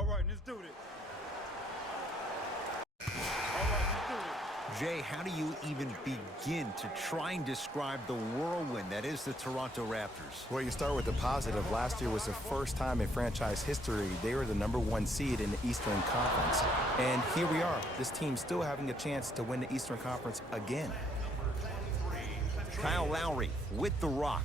All right, let's do this. All right, let's do this. Jay, how do you even begin to try and describe the whirlwind that is the Toronto Raptors? Well, you start with the positive. Last year was the first time in franchise history they were the #1 seed in the Eastern Conference. And here we are, this team still having a chance to win the Eastern Conference again. Kyle Lowry with the rock.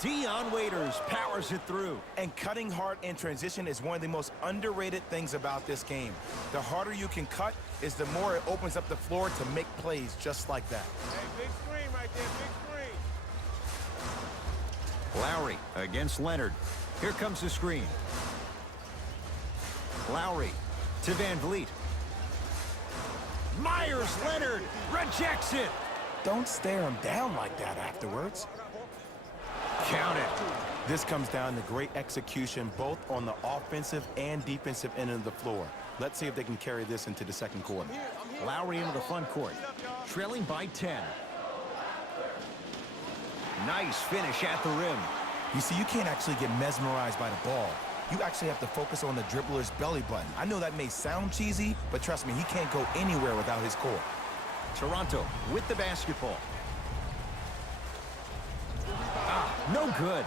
Dion Waiters powers it through. And cutting hard in transition is one of the most underrated things about this game. The harder you can cut is the more it opens up the floor to make plays just like that. Hey, big screen right there, big screen. Lowry against Leonard. Here comes the screen. Lowry to Van Vliet. Myers Leonard rejects it. Don't stare him down like that afterwards. Count it. This comes down to great execution both on the offensive and defensive end of the floor. Let's see if they can carry this into the second quarter. Lowry into the front court, trailing by 10. Nice finish at the rim. You see, you can't actually get mesmerized by the ball. You actually have to focus on the dribbler's belly button. I know that may sound cheesy, but trust me, he can't go anywhere without his core. Toronto with the basketball. No good.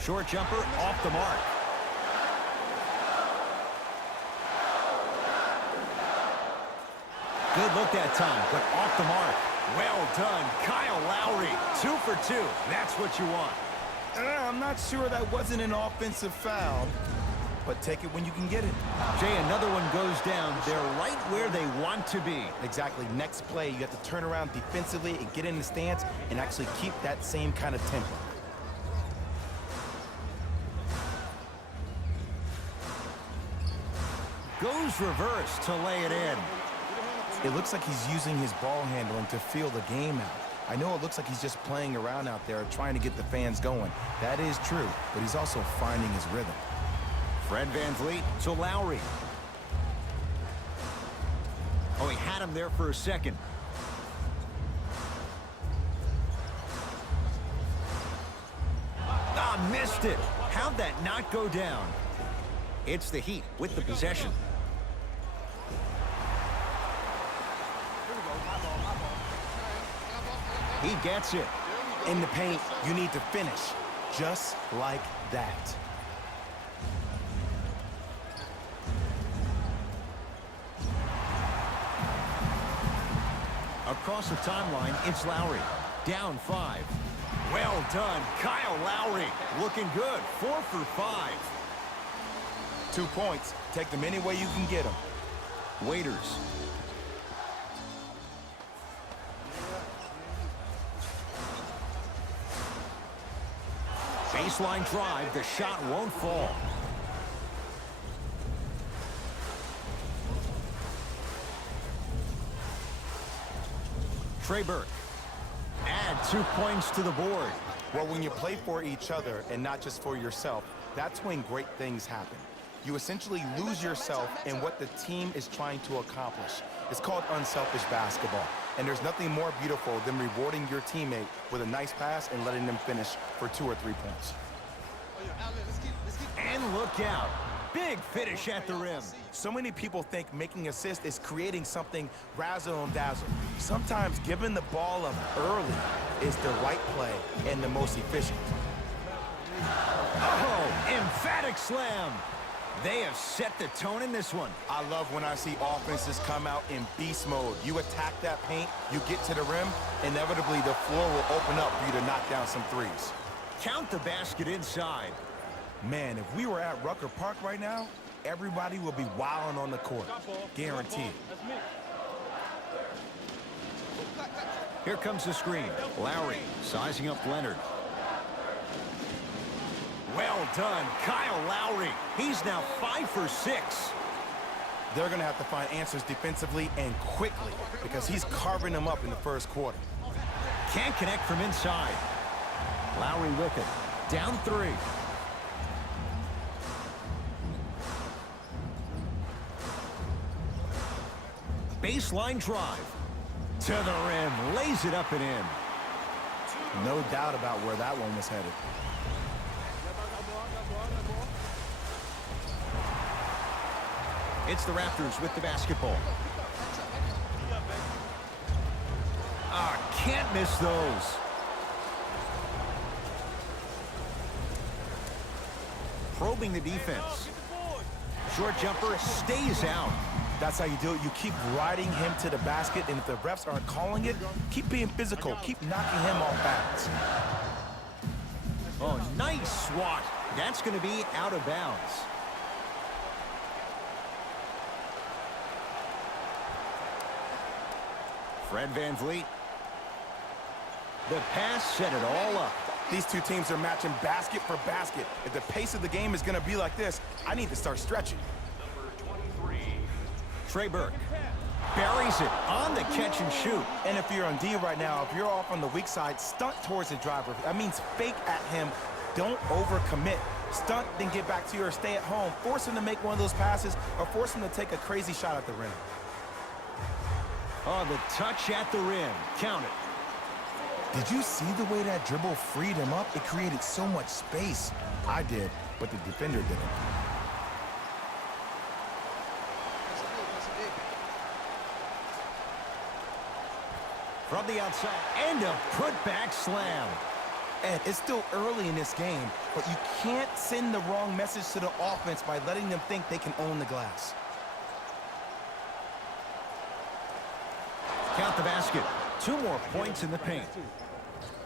Short jumper off the mark. Good look that time, but off the mark. Well done, Kyle Lowry. 2 for 2. That's what you want. I'm not sure that wasn't an offensive foul, but take it when you can get it. Jay, another one goes down. They're right where they want to be. Exactly. Next play, you have to turn around defensively and get in the stance and actually keep that same kind of tempo. Goes reverse to lay it in. It looks like he's using his ball handling to feel the game out. I know it looks like he's just playing around out there trying to get the fans going. That is true, but he's also finding his rhythm. Fred VanVleet to Lowry. Oh, he had him there for a second. Ah, missed it. How'd that not go down? It's the Heat with the possession. He gets it. In the paint, you need to finish just like that. Across the timeline, it's Lowry. Down 5. Well done, Kyle Lowry. Looking good. 4 for 5. 2 points. Take them any way you can get them. Waiters. Baseline drive. The shot won't fall. Trey Burke. Add 2 points to the board. Well, when you play for each other and not just for yourself, that's when great things happen. You essentially lose yourself in what the team is trying to accomplish. It's called unselfish basketball. And there's nothing more beautiful than rewarding your teammate with a nice pass and letting them finish for 2 or 3 points. And look out. Big finish at the rim. So many people think making assists is creating something razzle and dazzle. Sometimes giving the ball up early is the right play and the most efficient. Oh, emphatic slam. They have set the tone in this one. I love when I see offenses come out in beast mode. You attack that paint, you get to the rim, inevitably the floor will open up for you to knock down some threes. Count the basket inside. Man, if we were at Rucker Park right now, everybody will be wilding on the court. Guaranteed. Here comes the screen. Lowry sizing up Leonard. Well done, Kyle Lowry. He's now 5 for 6. They're going to have to find answers defensively and quickly because he's carving them up in the first quarter. Can't connect from inside. Lowry with it. Down 3. Baseline drive. To the rim. Lays it up and in. No doubt about where that one was headed. It's the Raptors with the basketball. Can't miss those. Probing the defense. Short jumper stays out. That's how you do it. You keep riding him to the basket, and if the refs aren't calling it, keep being physical. Keep knocking him off balance. Oh, nice swat. That's going to be out of bounds. Fred VanVleet. The pass set it all up. These two teams are matching basket for basket. If the pace of the game is going to be like this, I need to start stretching. Trey Burke buries it on the catch and shoot. And if you're on D right now, if you're off on the weak side, stunt towards the driver. That means fake at him. Don't overcommit. Stunt, then get back to you or stay at home. Force him to make one of those passes or force him to take a crazy shot at the rim. Oh, the touch at the rim. Count it. Did you see the way that dribble freed him up? It created so much space. I did, but the defender didn't. From the outside, and a put-back slam. Ed, it's still early in this game, but you can't send the wrong message to the offense by letting them think they can own the glass. Count the basket. 2 more points in the paint.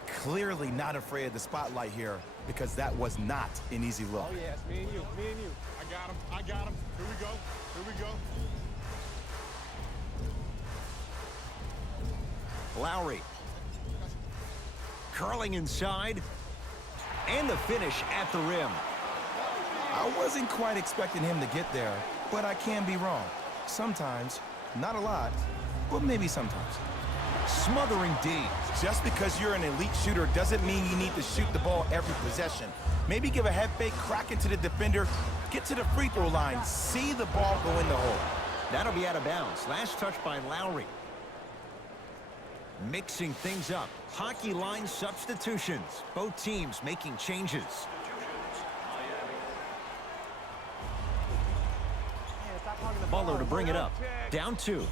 Clearly not afraid of the spotlight here because that was not an easy look. Oh, yeah, it's me and you. Me and you. I got him. Here we go. Here we go. Lowry. Curling inside. And the finish at the rim. I wasn't quite expecting him to get there, but I can be wrong. Sometimes, not a lot, but maybe sometimes. Smothering D. Just because you're an elite shooter doesn't mean you need to shoot the ball every possession. Maybe give a head fake, crack into the defender, get to the free throw line, see the ball go in the hole. That'll be out of bounds. Last touch by Lowry. Mixing things up. Hockey line substitutions. Both teams making changes. Butler to bring it up. Down 2.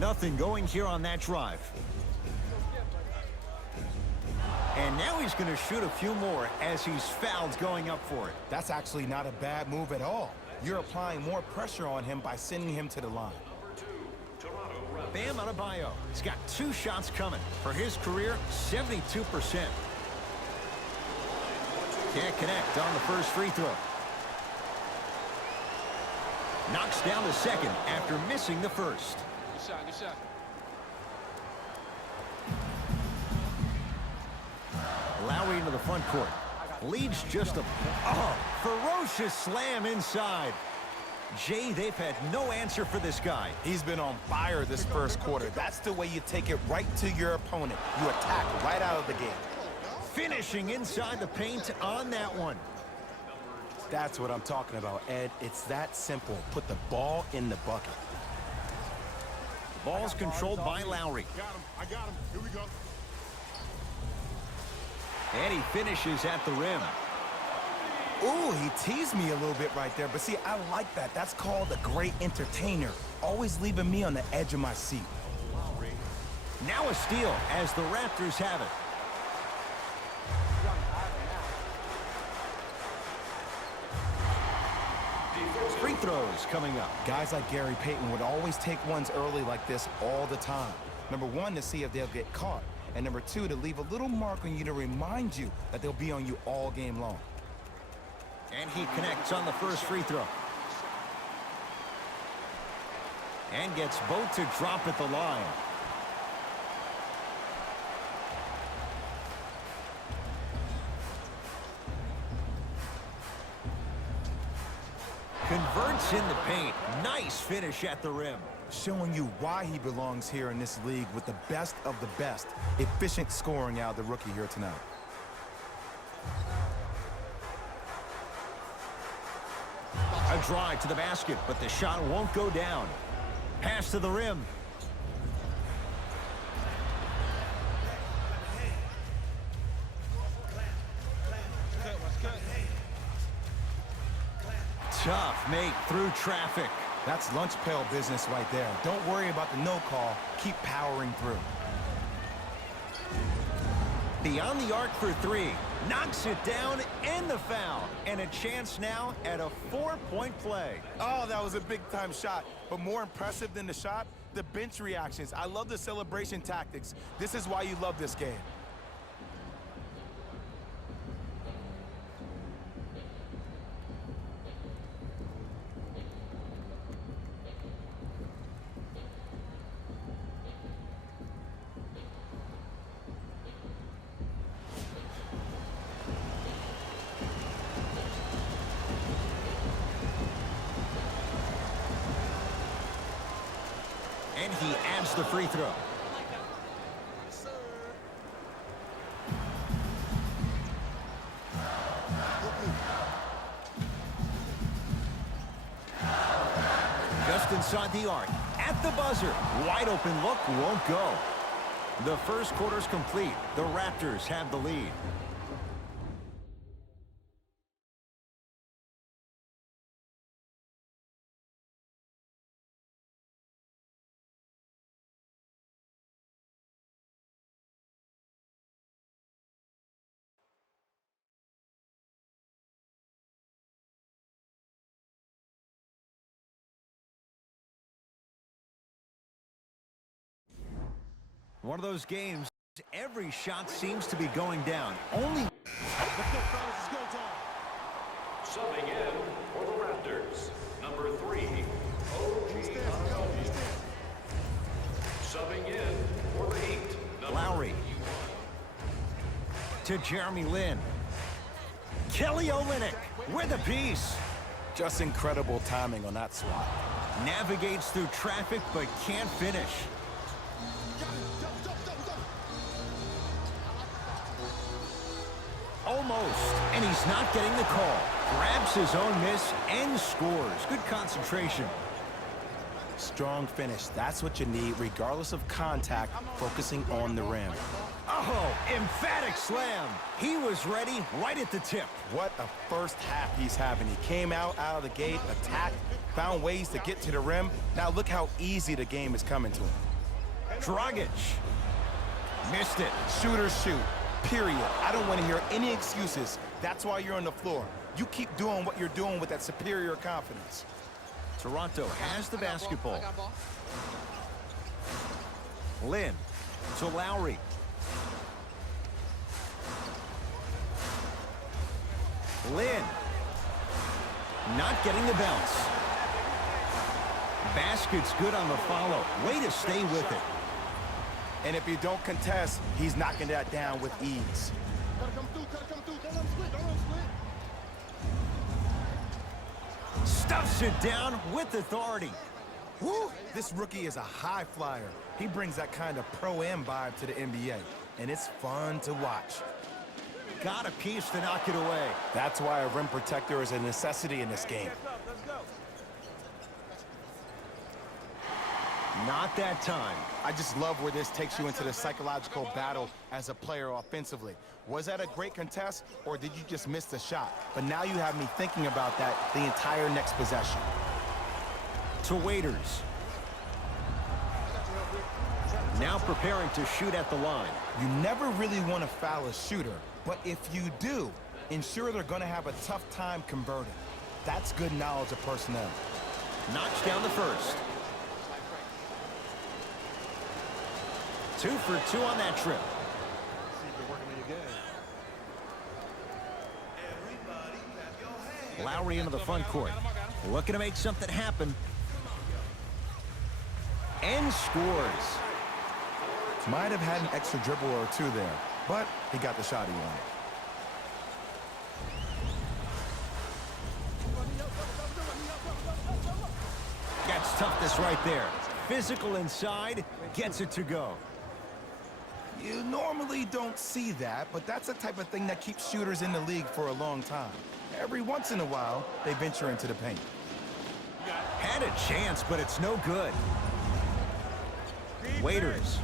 Nothing going here on that drive. And now he's going to shoot a few more as he's fouled going up for it. That's actually not a bad move at all. You're applying more pressure on him by sending him to the line. Bam Adebayo. He's got 2 shots coming. For his career, 72%. Can't connect on the first free throw. Knocks down the second after missing the first. Good shot. Lowry into the front court. Leads just a... Oh, ferocious slam inside. Jay, they've had no answer for this guy. He's been on fire this first quarter. That's the way you take it right to your opponent. You attack right out of the gate. Finishing inside the paint on that one. That's what I'm talking about, Ed. It's that simple. Put the ball in the bucket. Ball's controlled by Lowry. I got him. Here we go. And he finishes at the rim. Ooh, he teased me a little bit right there. But see, I like that. That's called a great entertainer. Always leaving me on the edge of my seat. Now a steal as the Raptors have it. Free throws coming up. Guys like Gary Payton would always take ones early like this all the time. Number 1, to see if they'll get caught. And number 2, to leave a little mark on you to remind you that they'll be on you all game long. And he connects on the first free throw. And gets both to drop at the line. Converts in the paint. Nice finish at the rim. Showing you why he belongs here in this league with the best of the best. Efficient scoring out of the rookie here tonight. A drive to the basket, but the shot won't go down. Pass to the rim. Tough make through traffic. That's lunch pail business right there. Don't worry about the no call. Keep powering through. Beyond the arc for three. Knocks it down and the foul. And a chance now at a 4-point play. Oh, that was a big-time shot. But more impressive than the shot, the bench reactions. I love the celebration tactics. This is why you love this game. And he adds the free throw. Just inside the arc. At the buzzer. Wide open look won't go. The first quarter's complete. The Raptors have the lead. One of those games, every shot seems to be going down. Only... Let's go, fellas. It's go time. Subbing in for the Raptors, number 3, OG Anunoby. Subbing in for the Heat, number Lowry. To Jeremy Lin. Kelly Olynyk with a piece. Just incredible timing on that swat. Navigates through traffic but can't finish. Almost, and he's not getting the call. Grabs his own miss and scores. Good concentration. Strong finish. That's what you need, regardless of contact, focusing on the rim. Oh, emphatic slam. He was ready right at the tip. What a first half he's having. He came out of the gate, attacked, found ways to get to the rim. Now look how easy the game is coming to him. Dragic. Missed it. Shooters shoot. Period. I don't want to hear any excuses. That's why you're on the floor. You keep doing what you're doing with that superior confidence. Toronto has the basketball. Lin to Lowry. Lin. Not getting the bounce. Basket's good on the follow. Way to stay with it. And if you don't contest, he's knocking that down with ease. Stuffs it down with authority. Woo! This rookie is a high flyer. He brings that kind of pro-am vibe to the NBA, and it's fun to watch. Got a piece to knock it away. That's why a rim protector is a necessity in this game. Not that time. I just love where this takes you into the psychological battle as a player offensively. Was that a great contest, or did you just miss the shot? But now you have me thinking about that the entire next possession. To Waiters. Now preparing to shoot at the line. You never really want to foul a shooter, but if you do, ensure they're going to have a tough time converting. That's good knowledge of personnel. Knocks down the first. 2 for 2 on that trip. Lowry into the front court. Looking to make something happen. And scores. Might have had an extra dribble or two there, but he got the shot he wanted. Gets toughness right there. Physical inside, gets it to go. You normally don't see that, but that's the type of thing that keeps shooters in the league for a long time. Every once in a while, they venture into the paint. Had a chance, but it's no good. Waiters.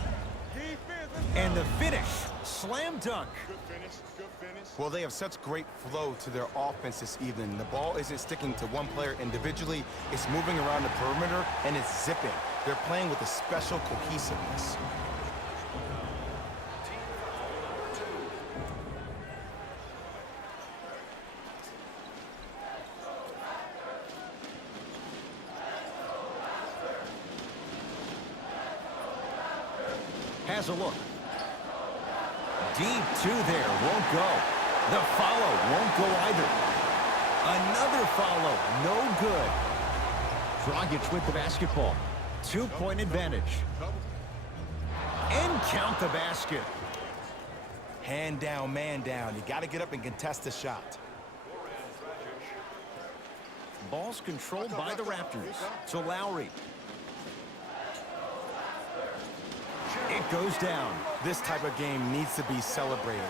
And the finish. Slam dunk. Good finish. Good finish. Well, they have such great flow to their offense this evening. The ball isn't sticking to one player individually. It's moving around the perimeter, and it's zipping. They're playing with a special cohesiveness. Has a look. Deep two there, won't go. The follow won't go either. Another follow, no good. Dragic with the basketball. 2-point advantage. And count the basket. Hand down, man down. You got to get up and contest the shot. Ball's controlled by the Raptors. So Lowry. It goes down. This type of game needs to be celebrated.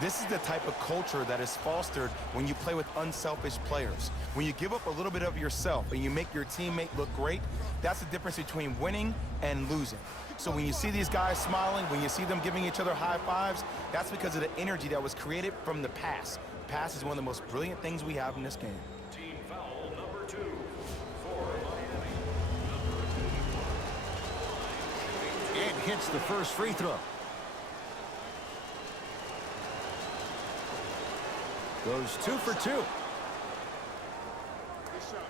This is the type of culture that is fostered when you play with unselfish players. When you give up a little bit of yourself and you make your teammate look great, that's the difference between winning and losing. So when you see these guys smiling, when you see them giving each other high fives, that's because of the energy that was created from the pass. Pass is one of the most brilliant things we have in this game. Team foul number 2 for Miami. And hits the first free throw. Goes 2 for 2. Good shot,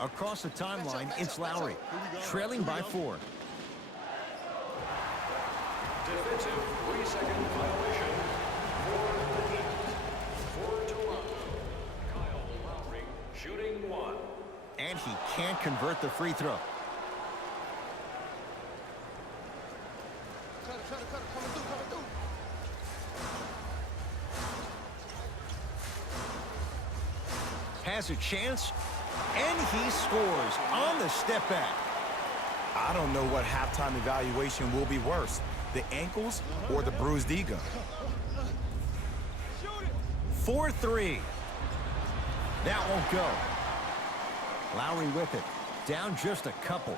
man. Across the timeline, it's Lowry, trailing by 4. Defensive 3-second violation for the Heat. For Toronto, Kyle Lowry shooting 1. And he can't convert the free throw. Has a chance, and he scores on the step back. I don't know what halftime evaluation will be worse, the ankles or the bruised ego. 4-3. That won't go. Lowry with it. Down just a couple.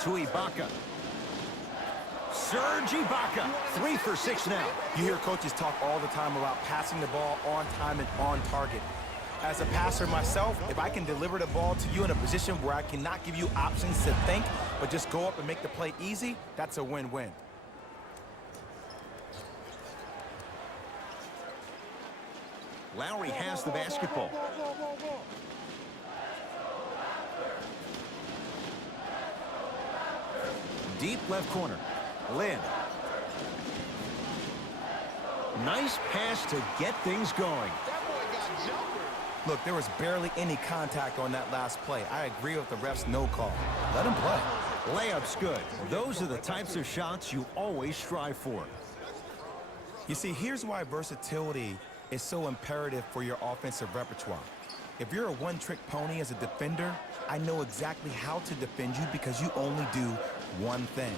To Ibaka. Serge Ibaka. 3 for 6 now. You hear coaches talk all the time about passing the ball on time and on target. As a passer myself, if I can deliver the ball to you in a position where I cannot give you options to think, but just go up and make the play easy, that's a win-win. Lowry has the basketball. Deep left corner. Lin. Nice pass to get things going. Look, there was barely any contact on that last play. I agree with the ref's no call. Let him play. Layup's good. Those are the types of shots you always strive for. You see, here's why versatility is so imperative for your offensive repertoire. If you're a one-trick pony as a defender, I know exactly how to defend you because you only do one thing.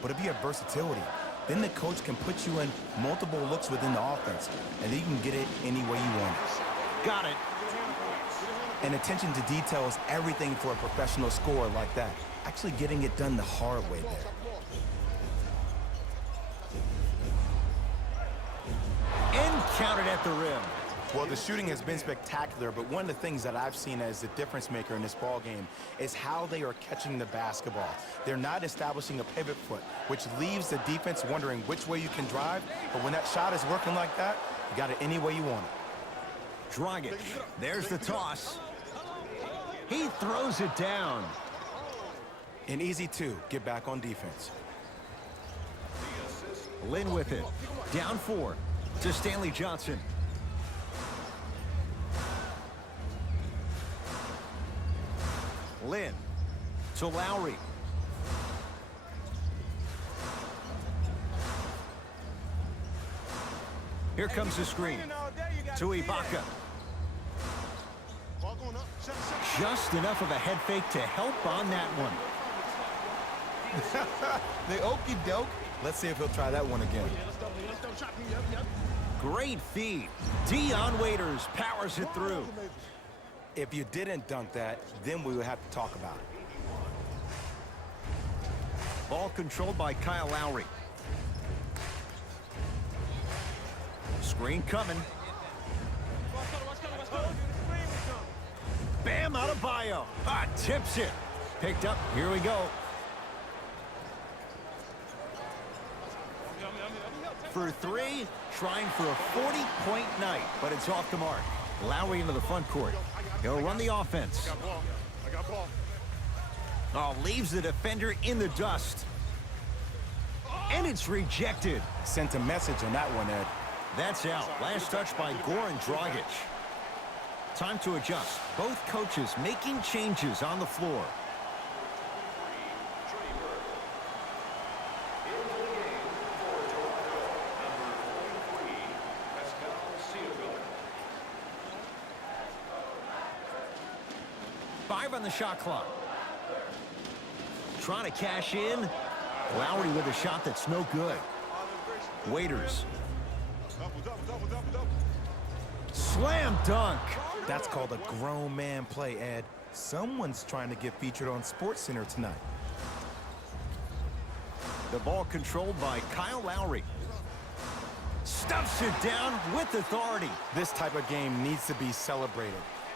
But if you have versatility, then the coach can put you in multiple looks within the offense, and then you can get it any way you want it. Got it. And attention to detail is everything for a professional scorer like that. Actually getting it done the hard way there. And counted at the rim. Well, the shooting has been spectacular, but one of the things that I've seen as the difference maker in this ball game is how they are catching the basketball. They're not establishing a pivot foot, which leaves the defense wondering which way you can drive, but when that shot is working like that, you got it any way you want it. Dragic. There's the toss. He throws it down. An easy 2, get back on defense. Lin with it. Down 4 to Stanley Johnson. Lin to Lowry. Here comes the screen. To Ibaka. Just enough of a head fake to help on that one. The okey doke. Let's see if he'll try that one again. Great feed. Dion Waiters powers it through. If you didn't dunk that, then we would have to talk about it. Ball controlled by Kyle Lowry. Screen coming. Bam Adebayo. Tips it. Picked up. Here we go. For three, trying for a 40-point night, but it's off the mark. Lowry into the front court. He'll run the offense. I got ball. Oh, leaves the defender in the dust. And it's rejected. Sent a message on that one, Ed. That's out. Last touch by Goran Dragic. Time to adjust. Both coaches making changes on the floor. On the shot clock. Trying to cash in. Lowry with a shot that's no good. Waiters. Slam dunk. That's called a grown man play, Ed. Someone's trying to get featured on SportsCenter tonight. The ball controlled by Kyle Lowry. Stuffs it down with authority. This type of game needs to be celebrated.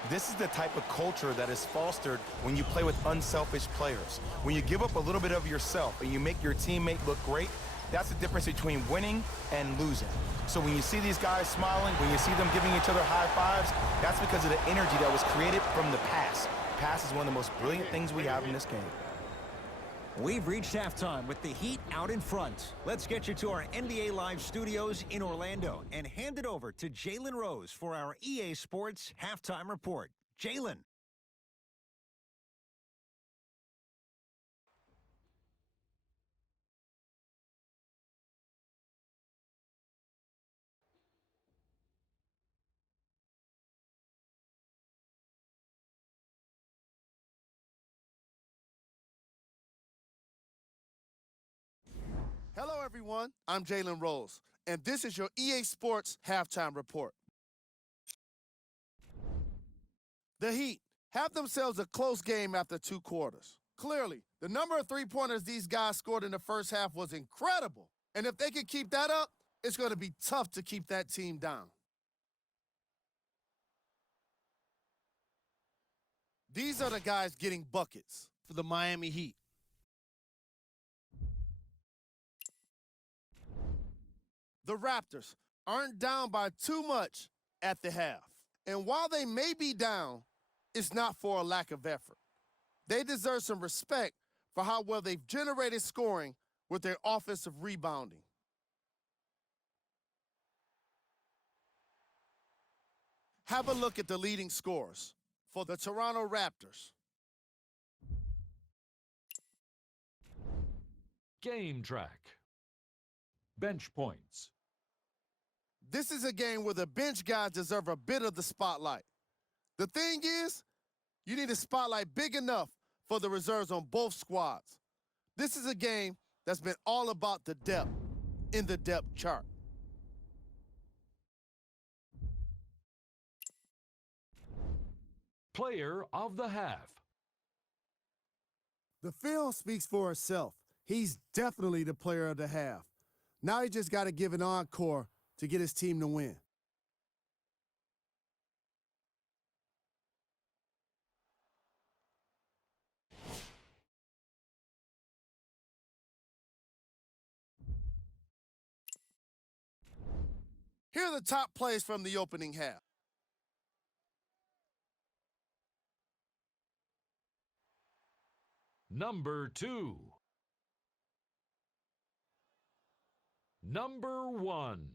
This is the type of culture that is fostered when you play with unselfish players. When you give up a little bit of yourself and you make your teammate look great, that's the difference between winning and losing. So when you see these guys smiling, when you see them giving each other high fives, that's because of the energy that was created from the pass. Pass is one of the most brilliant things we have in this game. We've reached halftime with the Heat out in front. Let's get you to our NBA Live studios in Orlando and hand it over to Jalen Rose for our EA Sports Halftime Report. Jalen. Hello, everyone. I'm Jalen Rose, and this is your EA Sports Halftime Report. The Heat have themselves a close game after 2 quarters. Clearly, the number of three-pointers these guys scored in the first half was incredible, and if they can keep that up, it's going to be tough to keep that team down. These are the guys getting buckets for the Miami Heat. The Raptors aren't down by too much at the half. And while they may be down, it's not for a lack of effort. They deserve some respect for how well they've generated scoring with their offensive rebounding. Have a look at the leading scorers for the Toronto Raptors. Game track. Bench points. This is a game where the bench guys deserve a bit of the spotlight. The thing is, you need a spotlight big enough for the reserves on both squads. This is a game that's been all about the depth in the depth chart. Player of the half. The film speaks for itself. He's definitely the player of the half. Now he just got to give an encore to get his team to win. Here are the top plays from the opening half. Number 2. Number 1.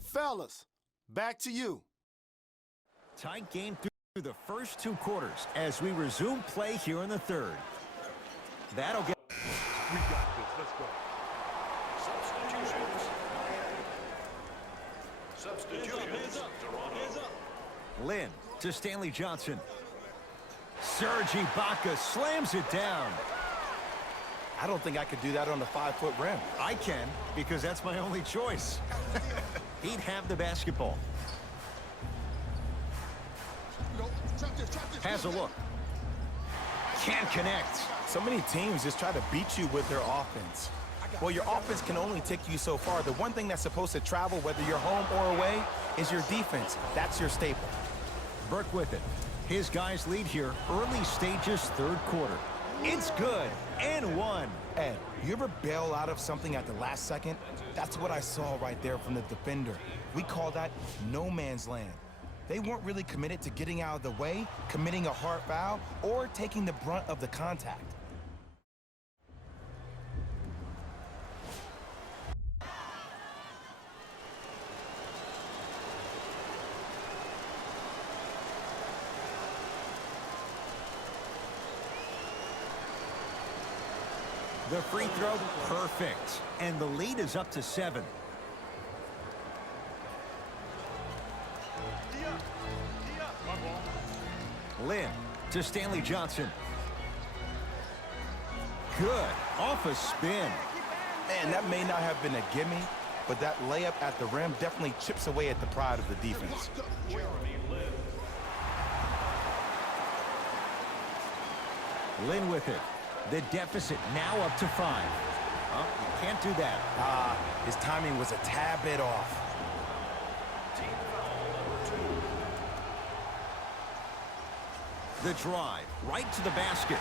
Fellas, back to you. Tight game through the first 2 quarters as we resume play here in the third. That'll get... We got this. Let's go. Substitutions. Substitutions. Toronto. Lynn to Stanley Johnson. Serge Ibaka slams it down. I don't think I could do that on the 5-foot rim. I can, because that's my only choice. He'd have the basketball. Has a look. Can't connect. So many teams just try to beat you with their offense. Well, your offense can only take you so far. The one thing that's supposed to travel, whether you're home or away, is your defense. That's your staple. Burke with it. His guys lead here, early stages, third quarter. It's good, and one. Ed, you ever bail out of something at the last second? That's what I saw right there from the defender. We call that no man's land. They weren't really committed to getting out of the way, committing a hard foul, or taking the brunt of the contact. The free throw, perfect. And the lead is up to 7. Lynn to Stanley Johnson. Good. Off a spin. Man, that may not have been a gimme, but that layup at the rim definitely chips away at the pride of the defense. Lynn with it. The deficit now up to 5. Oh, you can't do that. His timing was a tad bit off. The drive, right to the basket.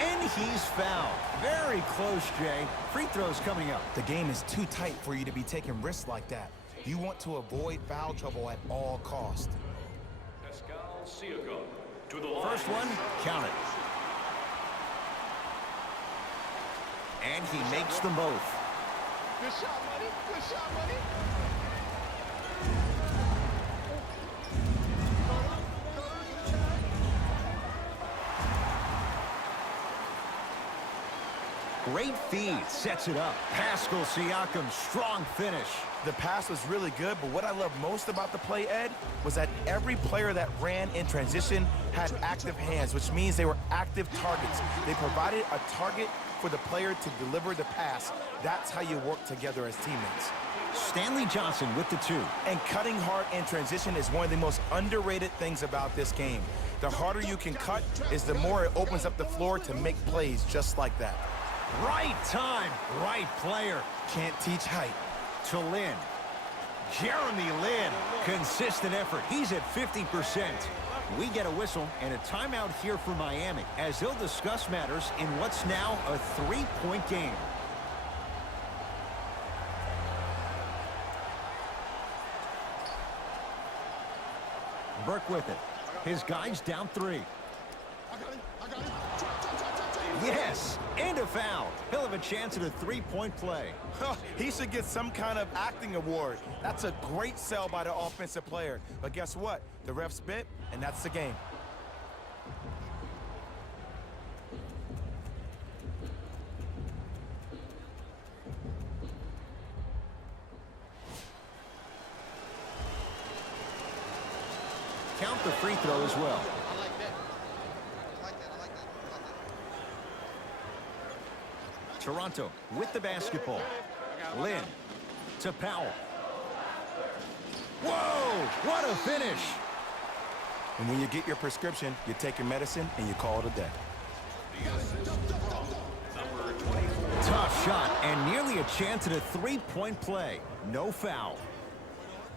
And he's fouled. Very close, Jay. Free throws coming up. The game is too tight for you to be taking risks like that. You want to avoid foul trouble at all costs. Pascal Siakam to the line. First one, count it. And he makes them both. Good shot, buddy. Good shot, buddy. Great feed, sets it up. Pascal Siakam, strong finish. The pass was really good, but what I love most about the play, Ed, was that every player that ran in transition had active hands, which means they were active targets. They provided a target for the player to deliver the pass. That's how you work together as teammates. Stanley Johnson with the 2. And cutting hard in transition is one of the most underrated things about this game. The harder you can cut is the more it opens up the floor to make plays just like that. Right time, right player. Can't teach height. To Lynn. Jeremy Lin. Consistent effort. He's at 50%. We get a whistle and a timeout here for Miami as they'll discuss matters in what's now a 3-point game. Burke with it. His guys down 3. I got him. Yes, and a foul. He'll have a chance at a 3-point play. He should get some kind of acting award. That's a great sell by the offensive player. But guess what? The ref spit, and that's the game. Count the free throw as well. Toronto with the basketball. Lynn to Powell. Whoa, what a finish. And when you get your prescription, you take your medicine and you call it a day. Tough shot and nearly a chance at a 3-point play. No foul.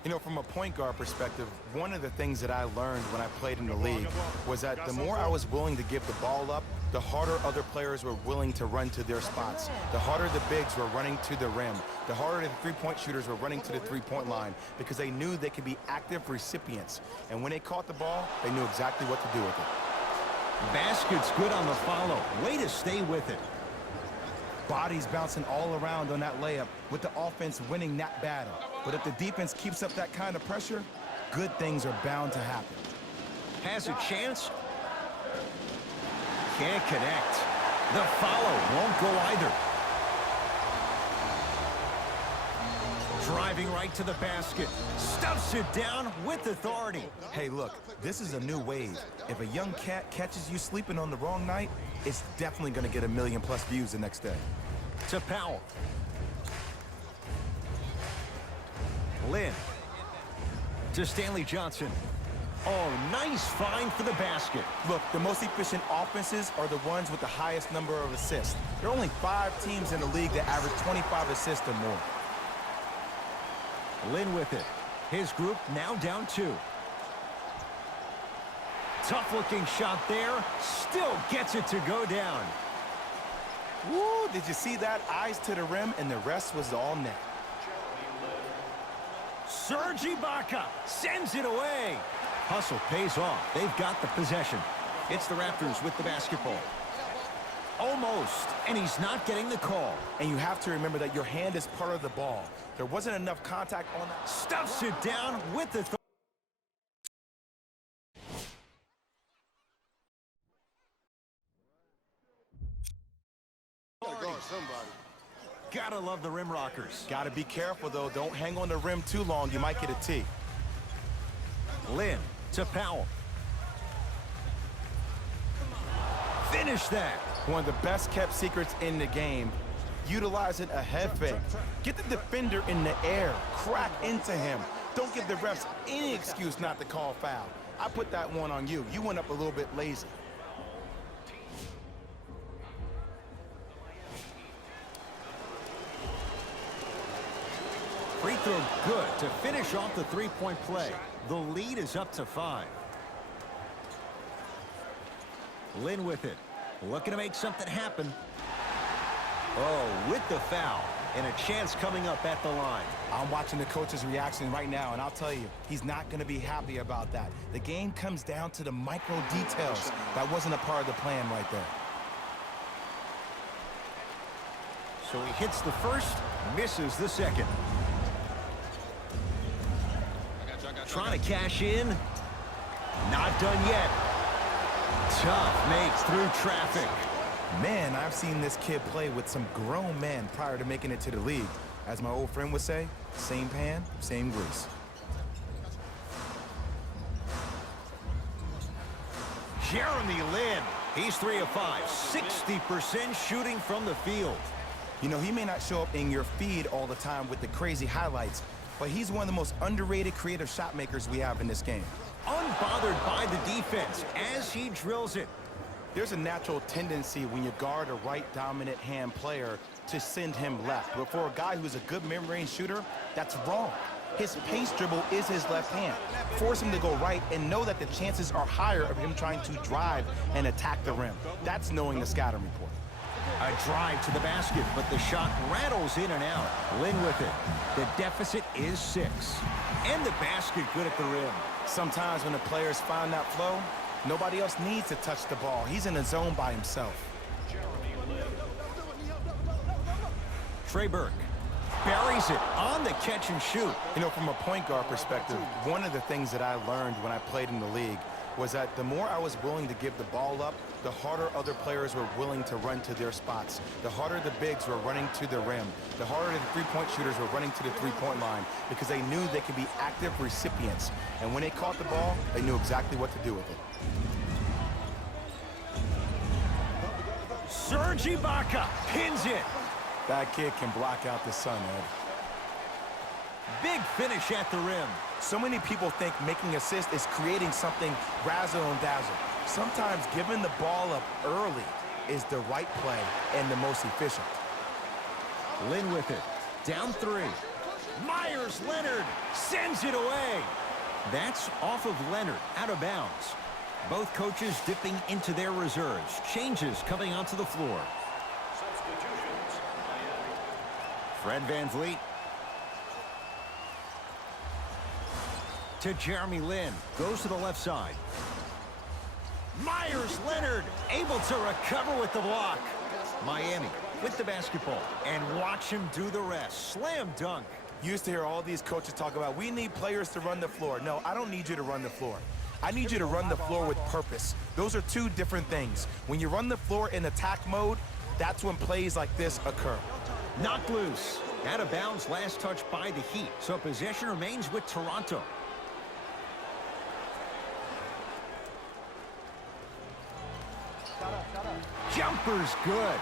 You know, from a point guard perspective, one of the things that I learned when I played in the league was that the more I was willing to give the ball up, the harder other players were willing to run to their spots. The harder the bigs were running to the rim. The harder the three-point shooters were running to the three-point line because they knew they could be active recipients. And when they caught the ball, they knew exactly what to do with it. Basket's good on the follow. Way to stay with it. Bodies bouncing all around on that layup with the offense winning that battle. But if the defense keeps up that kind of pressure, good things are bound to happen. Has a chance. Can't connect. The follow won't go either. Driving right to the basket. Stuffs it down with authority. Hey, look, this is a new wave. If a young cat catches you sleeping on the wrong night, it's definitely going to get 1 million+ views the next day. To Powell. Lynn. To Stanley Johnson. Oh, nice find for the basket. Look, the most efficient offenses are the ones with the highest number of assists. There are only 5 teams in the league that average 25 assists or more. Lynn with it. His group now down 2. Tough-looking shot there. Still gets it to go down. Woo, did you see that? Eyes to the rim, and the rest was all net. Serge Ibaka sends it away. Hustle pays off. They've got the possession. It's the Raptors with the basketball. Almost, and he's not getting the call. And you have to remember that your hand is part of the ball. There wasn't enough contact on that. Stuffs it down with the Somebody. Gotta love the rim rockers. Gotta be careful, though. Don't hang on the rim too long. You might get a tee. Lynn to Powell. Finish that. One of the best kept secrets in the game. Utilizing a head fake. Get the defender in the air. Crack into him. Don't give the refs any excuse not to call foul. I put that one on you. You went up a little bit lazy. Free throw good to finish off the three-point play. The lead is up to 5. Lynn with it. Looking to make something happen. Oh, with the foul. And a chance coming up at the line. I'm watching the coach's reaction right now, and I'll tell you, he's not going to be happy about that. The game comes down to the micro details. That wasn't a part of the plan right there. So he hits the first, misses the second. Trying to cash in. Not done yet. Tough makes through traffic. Man, I've seen this kid play with some grown men prior to making it to the league. As my old friend would say, same pan, same grease. Jeremy Lin. He's 3 of 5. 60% shooting from the field. You know, he may not show up in your feed all the time with the crazy highlights, but he's one of the most underrated creative shot makers we have in this game. Unbothered by the defense as he drills it. There's a natural tendency when you guard a right dominant hand player to send him left. But for a guy who's a good mid-range shooter, that's wrong. His pace dribble is his left hand. Force him to go right and know that the chances are higher of him trying to drive and attack the rim. That's knowing the scouting report. A drive to the basket, but the shot rattles in and out. Lin with it. The deficit is 6. And the basket good at the rim. Sometimes when the players find that flow, nobody else needs to touch the ball. He's in a zone by himself. Trey Burke buries it on the catch and shoot. You know, from a point guard perspective, one of the things that I learned when I played in the league was that the more I was willing to give the ball up, the harder other players were willing to run to their spots. The harder the bigs were running to the rim. The harder the three-point shooters were running to the three-point line because they knew they could be active recipients. And when they caught the ball, they knew exactly what to do with it. Serge Ibaka pins it. That kid can block out the sun, Ed. Big finish at the rim. So many people think making assists is creating something razzle and dazzle. Sometimes giving the ball up early is the right play and the most efficient. Lin with it. Down 3. Myers Leonard sends it away. That's off of Leonard, out of bounds. Both coaches dipping into their reserves. Changes coming onto the floor. Substitutions. Fred VanVleet. To Jeremy Lin. Goes to the left side. Myers Leonard able to recover with the block. Miami with the basketball. And watch him do the rest. Slam dunk. You used to hear all these coaches talk about, we need players to run the floor. No, I don't need you to run the floor. I need you to run the floor with purpose. Those are two different things. When you run the floor in attack mode, that's when plays like this occur. Knocked loose. Out of bounds, last touch by the Heat. So possession remains with Toronto. Jumper's good.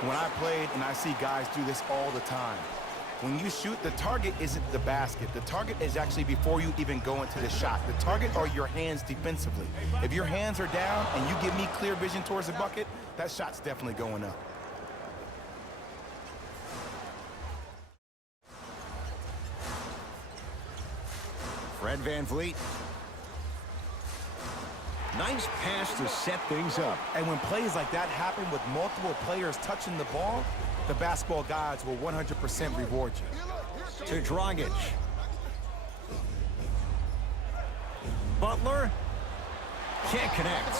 When I played, and I see guys do this all the time, when you shoot, the target isn't the basket. The target is actually before you even go into the shot. The target are your hands defensively. If your hands are down and you give me clear vision towards the bucket, that shot's definitely going up. Fred VanVleet. Nice pass to set things up. And when plays like that happen with multiple players touching the ball, the basketball gods will 100% reward you. To Dragic. Butler. Can't connect.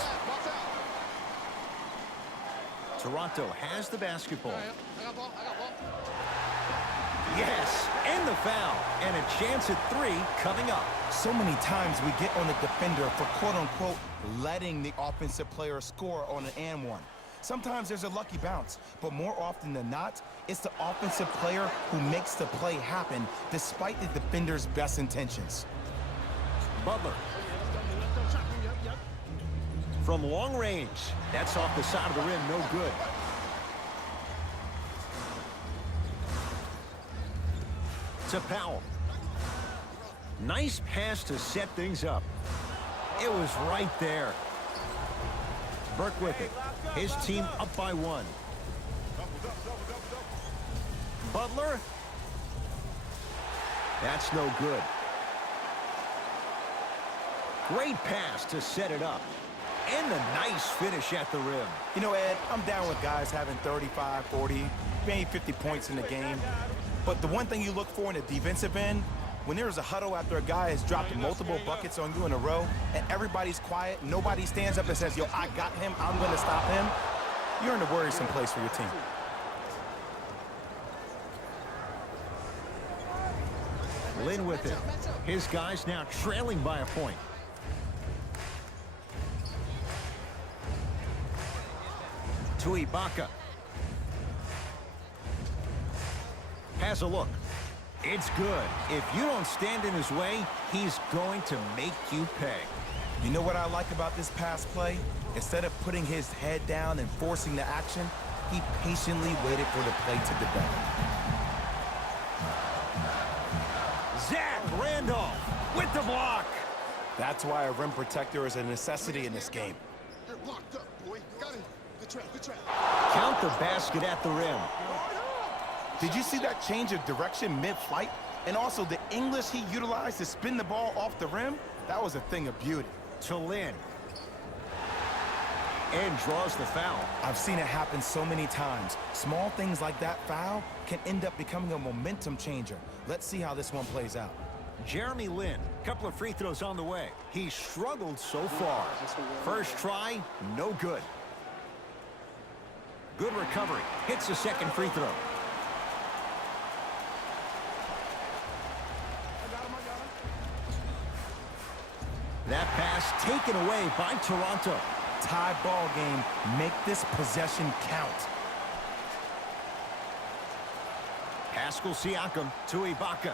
Toronto has the basketball. Yes, and the foul. And a chance at 3 coming up. So many times we get on the defender for quote-unquote letting the offensive player score on an and one. Sometimes there's a lucky bounce, but more often than not, it's the offensive player who makes the play happen despite the defender's best intentions. Butler. From long range. That's off the side of the rim, no good. To Powell. Nice pass to set things up. It was right there. Burke with it. His team up by 1. Butler. That's no good. Great pass to set it up. And a nice finish at the rim. You know, Ed, I'm down with guys having 35, 40, maybe 50 points in the game. But the one thing you look for in the defensive end, when there's a huddle after a guy has dropped multiple buckets on you in a row, and everybody's quiet, nobody stands up and says, yo, I got him, I'm going to stop him, you're in a worrisome place for your team. Lin with it. His guys now trailing by a point. To Ibaka. Has a look. It's good. If you don't stand in his way, he's going to make you pay. You know what I like about this pass play? Instead of putting his head down and forcing the action, he patiently waited for the play to develop. Zach Randolph with the block. That's why a rim protector is a necessity in this game. You're locked up, boy. Got him. Good trap, good trap. Count the basket at the rim. Did you see that change of direction mid-flight? And also the English he utilized to spin the ball off the rim? That was a thing of beauty. To Lin. And draws the foul. I've seen it happen so many times. Small things like that foul can end up becoming a momentum changer. Let's see how this one plays out. Jeremy Lin, couple of free throws on the way. He struggled so far. First try, no good. Good recovery. Hits the second free throw. That pass taken away by Toronto. Tie ball game. Make this possession count. Pascal Siakam to Ibaka.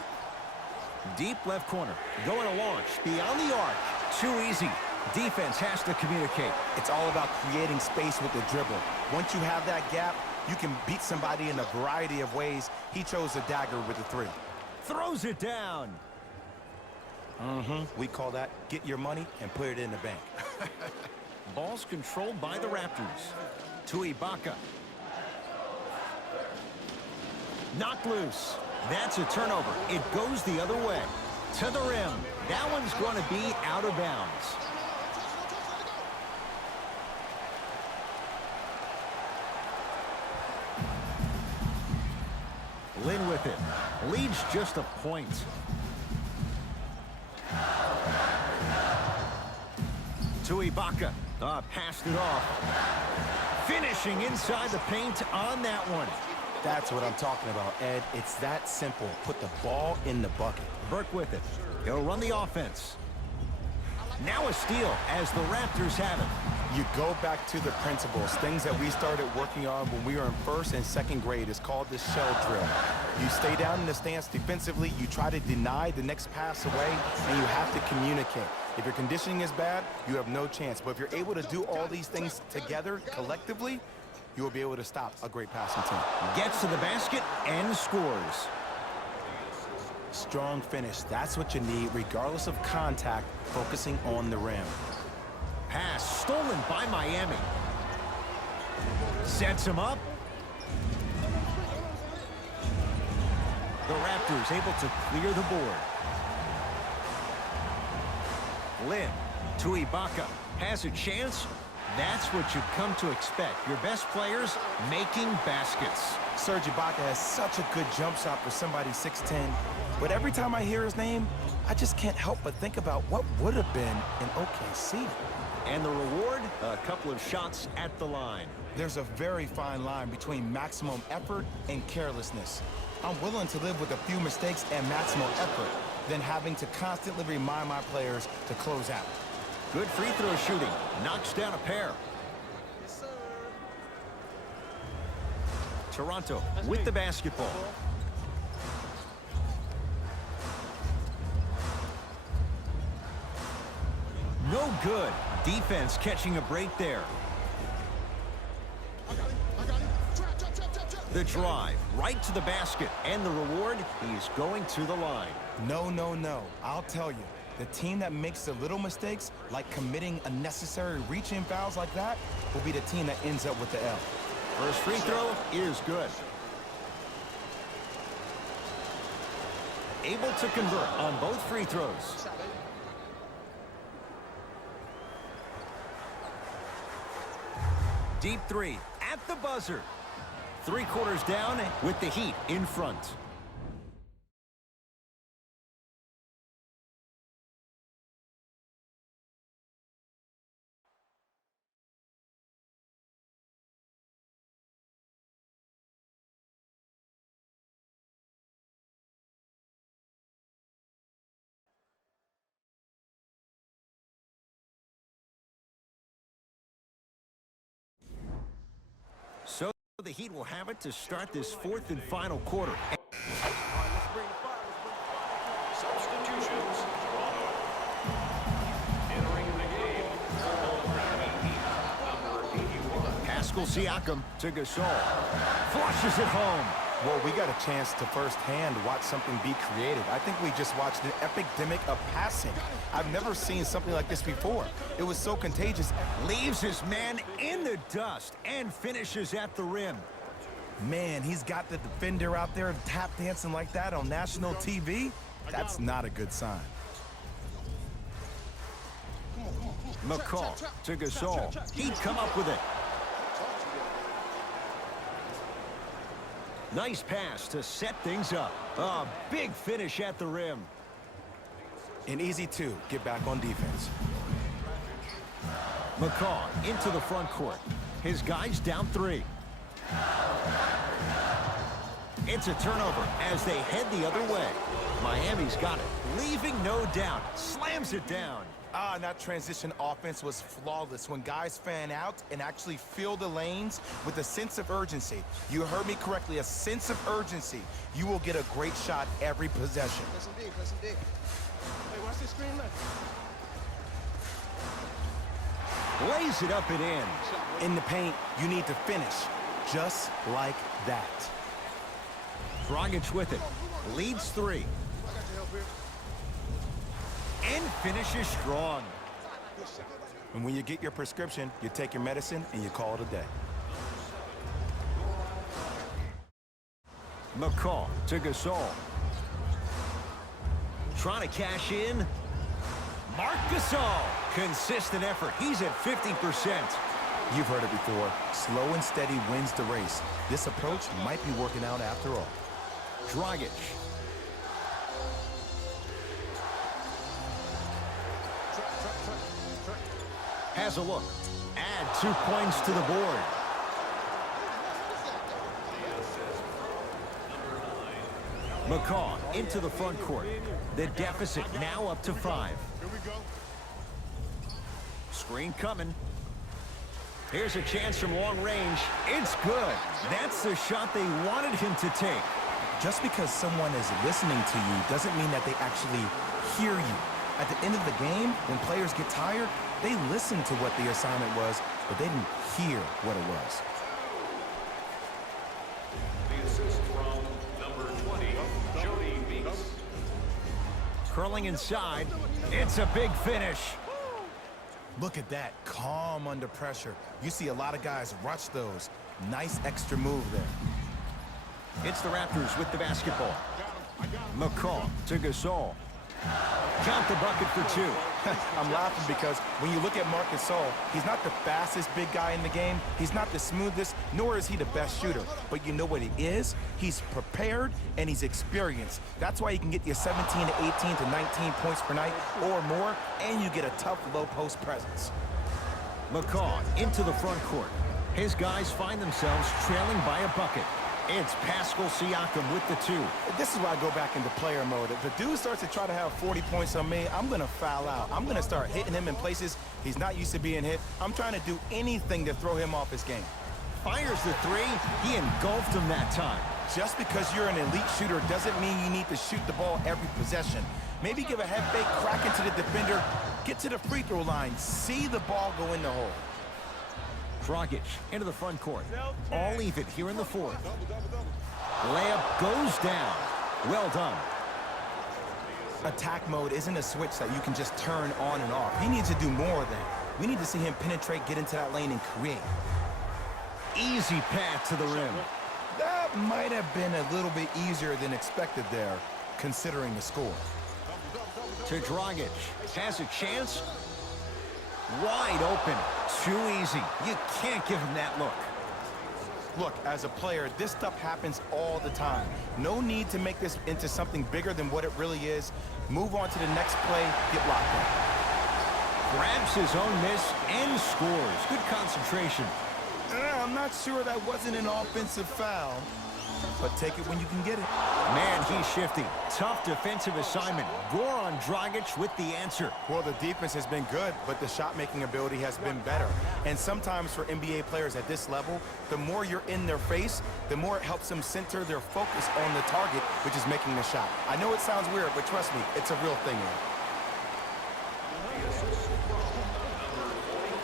Deep left corner. Going to launch. Beyond the arc. Too easy. Defense has to communicate. It's all about creating space with the dribble. Once you have that gap, you can beat somebody in a variety of ways. He chose a dagger with the 3. Throws it down. We call that get your money and put it in the bank. Ball's controlled by the Raptors. To Ibaka. Knocked loose. That's a turnover. It goes the other way. To the rim. That one's going to be out of bounds. Lin with it. Leads just a point. To Ibaka. Passed it off. Finishing inside the paint on that one. That's what I'm talking about, Ed. It's that simple. Put the ball in the bucket. Burke with it. He'll run the offense. Now a steal as the Raptors have it. You go back to the principles, things that we started working on when we were in first and second grade. It's called the shell drill. You stay down in the stance defensively, you try to deny the next pass away, and you have to communicate. If your conditioning is bad, you have no chance. But if you're able to do all these things together, collectively, you will be able to stop a great passing team. Gets to the basket and scores. Strong finish. That's what you need, regardless of contact, focusing on the rim. Pass stolen by Miami. Sets him up. The Raptors able to clear the board. Lynn to Ibaka. Has a chance. That's what you've come to expect. Your best players making baskets. Serge Ibaka has such a good jump shot for somebody 6'10", but every time I hear his name, I just can't help but think about what would have been in OKC. And the reward, a couple of shots at the line. There's a very fine line between maximum effort and carelessness. I'm willing to live with a few mistakes and maximum effort than having to constantly remind my players to close out. Good free throw shooting. Knocks down a pair. Toronto with the basketball. No good. Defense catching a break there. The drive right to the basket, and the reward, he's going to the line. No, no, no. I'll tell you. The team that makes the little mistakes, like committing unnecessary reach-in fouls like that, will be the team that ends up with the L. First free throw is good. Able to convert on both free throws. Deep three at the buzzer. 3 quarters down with the Heat in front. So the Heat will have it to start this 4th and final quarter. Substitutions. Toronto. Entering the game. Number 81. Pascal Siakam to Gasol. Flushes it home. Well, we got a chance to firsthand watch something be created. I think we just watched an epidemic of passing. I've never seen something like this before. It was so contagious. Leaves his man in the dust and finishes at the rim. Man, he's got the defender out there tap dancing like that on national TV. That's not a good sign. McCall to Gasol. He'd come up with it. Nice pass to set things up. A big finish at the rim. An easy 2. Get back on defense. McCall into the front court. His guys down 3. It's a turnover as they head the other way. Miami's got it, leaving no doubt. Slams it down. And that transition offense was flawless when guys fan out and actually fill the lanes with a sense of urgency. You heard me correctly, a sense of urgency. You will get a great shot every possession. Yes, indeed. Yes, indeed. Hey, watch this screen left. Lays it up and in. In the paint, you need to finish just like that. Dragic with it. Leads 3. I got your help here. And finishes strong. And when you get your prescription, you take your medicine and you call it a day. McCall to Gasol. Trying to cash in. Marc Gasol. Consistent effort. He's at 50%. You've heard it before. Slow and steady wins the race. This approach might be working out after all. Dragic. Has a look. Add 2 points to the board. McCall into the front court. The deficit now up to 5. Here we go. Screen coming. Here's a chance from long range. It's good. That's the shot they wanted him to take. Just because someone is listening to you doesn't mean that they actually hear you. At the end of the game, when players get tired, they listen to what the assignment was, but they didn't hear what it was. The assist from number 20, Jody Meeks. Curling inside. It's a big finish. Look at that, calm under pressure. You see a lot of guys rush those. Nice extra move there. It's the Raptors with the basketball. McCaw to Gasol. Count the bucket for two. I'm laughing because when you look at Marc Gasol, he's not the fastest big guy in the game. He's not the smoothest, nor is he the best shooter. But you know what he is? He's prepared and he's experienced. That's why you can get you 17 to 18 to 19 points per night or more, and you get a tough low post presence. McCaw into the front court. His guys find themselves trailing by a bucket. It's Pascal Siakam with the two. This is why I go back into player mode. If the dude starts to try to have 40 points on me, I'm going to foul out. I'm going to start hitting him in places he's not used to being hit. I'm trying to do anything to throw him off his game. Fires the three. He engulfed him that time. Just because you're an elite shooter doesn't mean you need to shoot the ball every possession. Maybe give a head fake, crack into the defender, get to the free throw line, see the ball go in the hole. Dragic into the front court. All even here in the fourth. Layup goes down. Well done. Attack mode isn't a switch that you can just turn on and off. He needs to do more of that. We need to see him penetrate, get into that lane, and create. Easy path to the rim. That might have been a little bit easier than expected there, considering the score. To Dragic. Has a chance. Wide open. Too easy. You can't give him that look. Look, as a player, this stuff happens all the time. No need to make this into something bigger than what it really is. Move on to the next play, get locked in. Grabs his own miss and scores. Good concentration. I'm not sure that wasn't an offensive foul, but take it when you can get it. Man, he's shifting. Tough defensive assignment. Goran Dragic with the answer. Well, the defense has been good, but the shot-making ability has been better. And sometimes for NBA players at this level, the more you're in their face, the more it helps them center their focus on the target, which is making the shot. I know it sounds weird, but trust me, it's a real thing here.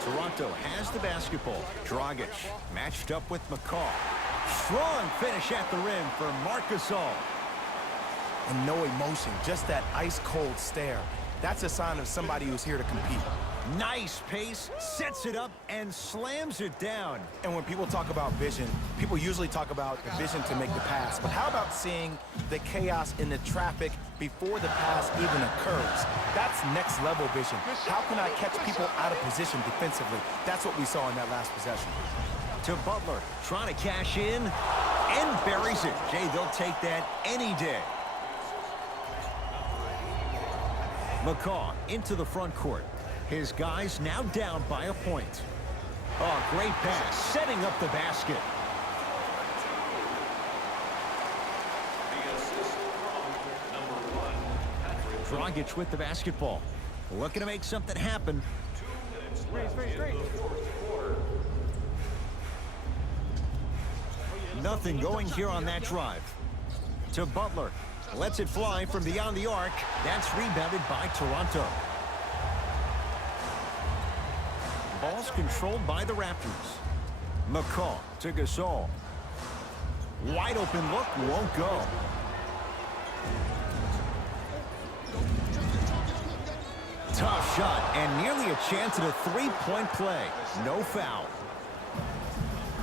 Toronto has the basketball. Dragic matched up with McCaw. Strong finish at the rim for Marc Gasol. And no emotion, just that ice-cold stare. That's a sign of somebody who's here to compete. Nice pace, sets it up, and slams it down. And when people talk about vision, people usually talk about the vision to make the pass. But how about seeing the chaos in the traffic before the pass even occurs? That's next level vision. How can I catch people out of position defensively? That's what we saw in that last possession. To Butler, trying to cash in, and buries it. Jay, they'll take that any day. McCaw into the front court. His guys now down by a point. Oh, great pass, setting up the basket. Dragic with the basketball. Looking to make something happen. Nothing going here on that drive. To Butler. Lets it fly from beyond the arc. That's rebounded by Toronto. Ball's controlled by the Raptors. McCaw to Gasol. Wide open look, won't go. Tough shot and nearly a chance at a three-point play. No foul.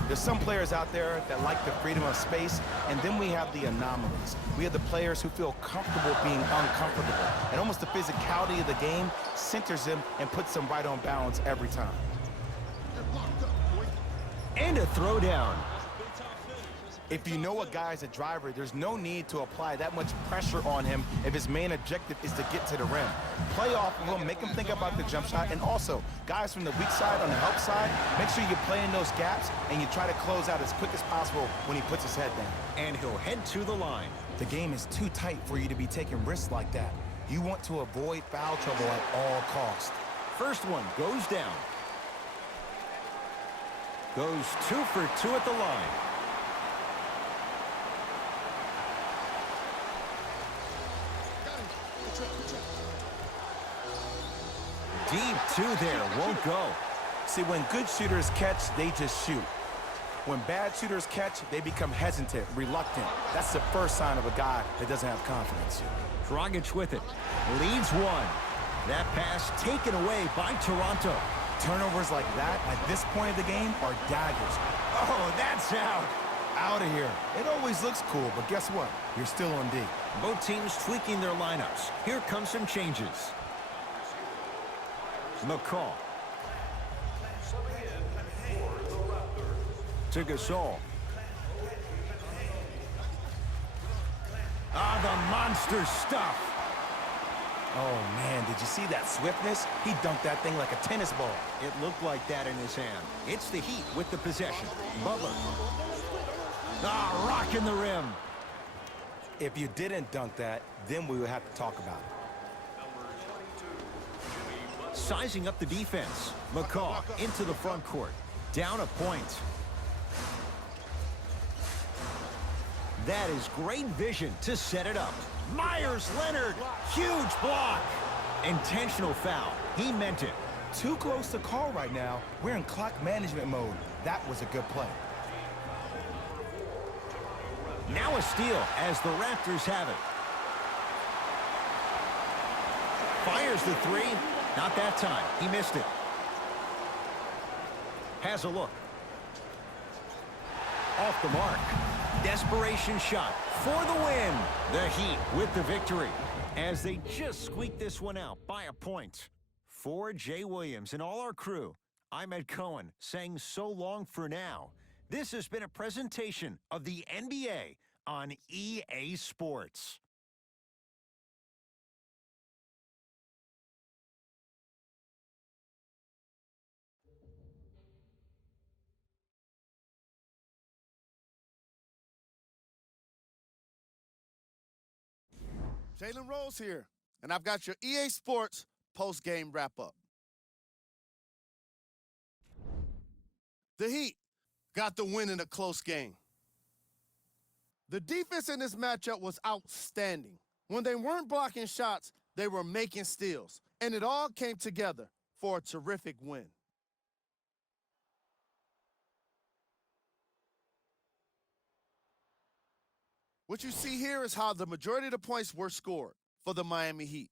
There's some players out there that like the freedom of space, and then we have the anomalies. We have the players who feel comfortable being uncomfortable, and almost the physicality of the game centers them and puts them right on balance every time. And a throwdown. If you know a guy's a driver, there's no need to apply that much pressure on him if his main objective is to get to the rim. Play off of him, make him think about the jump shot, and also, guys from the weak side on the help side, make sure you play in those gaps and you try to close out as quick as possible when he puts his head down. And he'll head to the line. The game is too tight for you to be taking risks like that. You want to avoid foul trouble at all costs. First one goes down. Goes 2 for 2 at the line. Deep 2 there, won't go. See, when good shooters catch, they just shoot. When bad shooters catch, they become hesitant, reluctant. That's the first sign of a guy that doesn't have confidence. Dragic with it. Leads 1. That pass taken away by Toronto. Turnovers like that at this point of the game are daggers. Oh, that's out. Out of here. It always looks cool, but guess what? You're still on D. Both teams tweaking their lineups. Here come some changes. McCaw. To Gasol. Ah, the monster stuff. Oh, man, did you see that swiftness? He dunked that thing like a tennis ball. It looked like that in his hand. It's the Heat with the possession. Butler. Ah, rocking the rim. If you didn't dunk that, then we would have to talk about it. Sizing up the defense. McCaw into the front court. Down a point. That is great vision to set it up. Myers Leonard, huge block. Intentional foul. He meant it. Too close to call right now. We're in clock management mode. That was a good play. Now a steal as the Raptors have it. Fires the 3. Not that time. He missed it. Has a look. Off the mark. Desperation shot for the win. The Heat with the victory as they just squeak this one out by a point. For Jay Williams and all our crew, I'm Ed Cohen saying so long for now. This has been a presentation of the NBA on EA Sports. Jalen Rose here, and I've got your EA Sports post-game wrap-up. The Heat got the win in a close game. The defense in this matchup was outstanding. When they weren't blocking shots, they were making steals, and it all came together for a terrific win. What you see here is how the majority of the points were scored for the Miami Heat.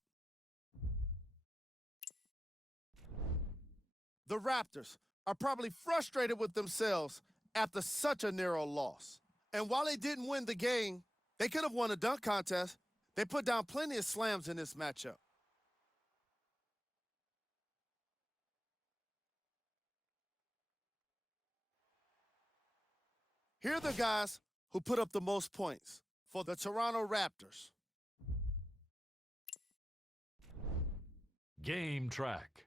The Raptors are probably frustrated with themselves after such a narrow loss. And while they didn't win the game, they could have won a dunk contest. They put down plenty of slams in this matchup. Here are the guys who put up the most points for the Toronto Raptors. Game track.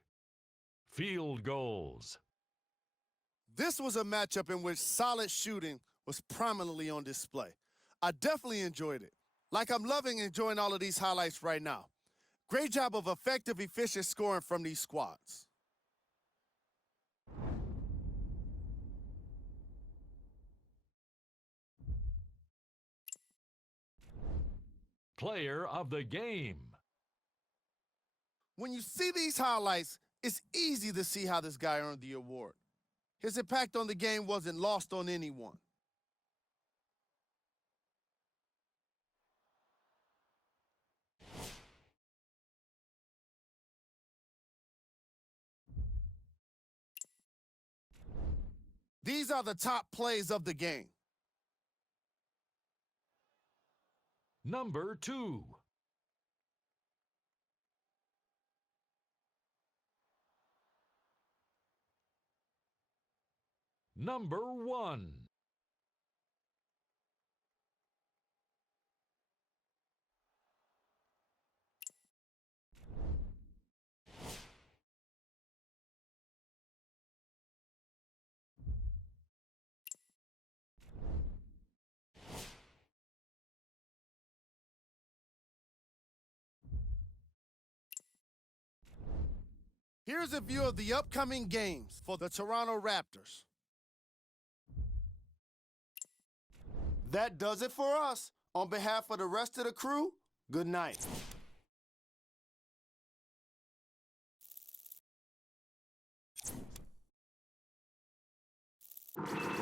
Field goals. This was a matchup in which solid shooting was prominently on display. I definitely enjoyed it. Like I'm loving enjoying all of these highlights right now. Great job of effective, efficient scoring from these squads. Player of the game. When you see these highlights, it's easy to see how this guy earned the award. His impact on the game wasn't lost on anyone. These are the top plays of the game. Number 2. Number 1. Here's a view of the upcoming games for the Toronto Raptors. That does it for us. On behalf of the rest of the crew, good night. You